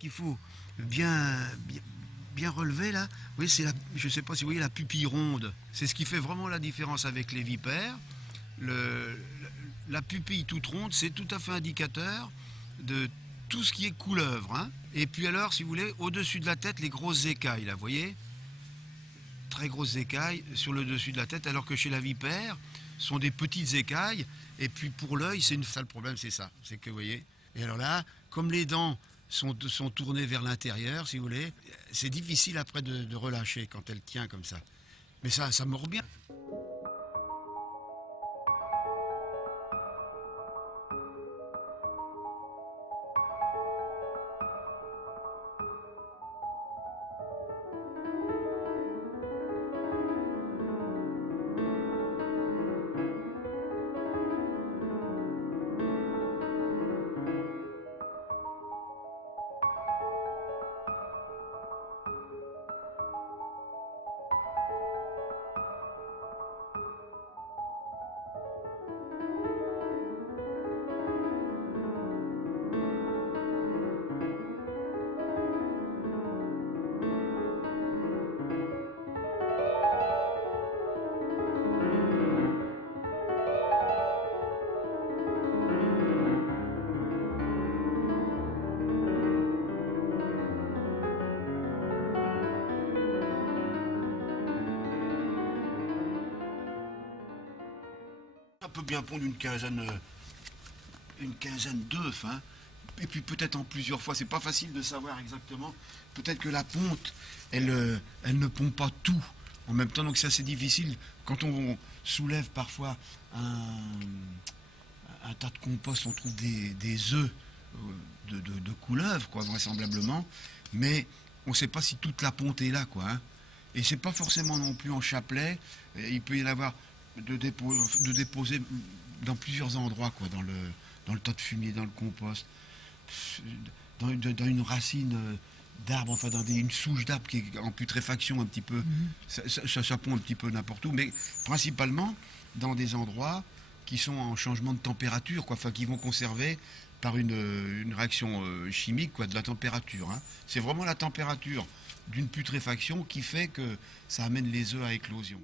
qu'il faut bien relever là, vous voyez, je ne sais pas si vous voyez la pupille ronde. C'est ce qui fait vraiment la différence avec les vipères. La pupille toute ronde, c'est tout à fait indicateur de tout ce qui est couleuvre. Hein. Et puis alors, si vous voulez, au-dessus de la tête, les grosses écailles, là, vous voyez, très grosses écailles sur le dessus de la tête, alors que chez la vipère, ce sont des petites écailles. Et puis pour l'œil, c'est ça le problème, c'est ça. C'est que, vous voyez, et alors là, comme les dents sont tournées vers l'intérieur, si vous voulez, c'est difficile après de relâcher quand elle tient comme ça. Mais ça mord bien. Ça peut bien pondre une quinzaine d'œufs, hein. Et puis peut-être en plusieurs fois, c'est pas facile de savoir exactement. Peut-être que la ponte, elle ne pond pas tout en même temps, donc c'est assez difficile. Quand on soulève parfois un tas de compost, on trouve des œufs de couleuvre, quoi, vraisemblablement, mais on ne sait pas si toute la ponte est là, quoi. Hein. Et c'est pas forcément non plus en chapelet. Il peut y en avoir de déposer dans plusieurs endroits, quoi, dans le tas de fumier, dans le compost, dans une racine d'arbre, enfin dans une souche d'arbre qui est en putréfaction un petit peu. Ça pond un petit peu n'importe où, mais principalement dans des endroits qui sont en changement de température, quoi, enfin qui vont conserver par une réaction chimique, quoi, de la température. Hein. C'est vraiment la température d'une putréfaction qui fait que ça amène les œufs à éclosion.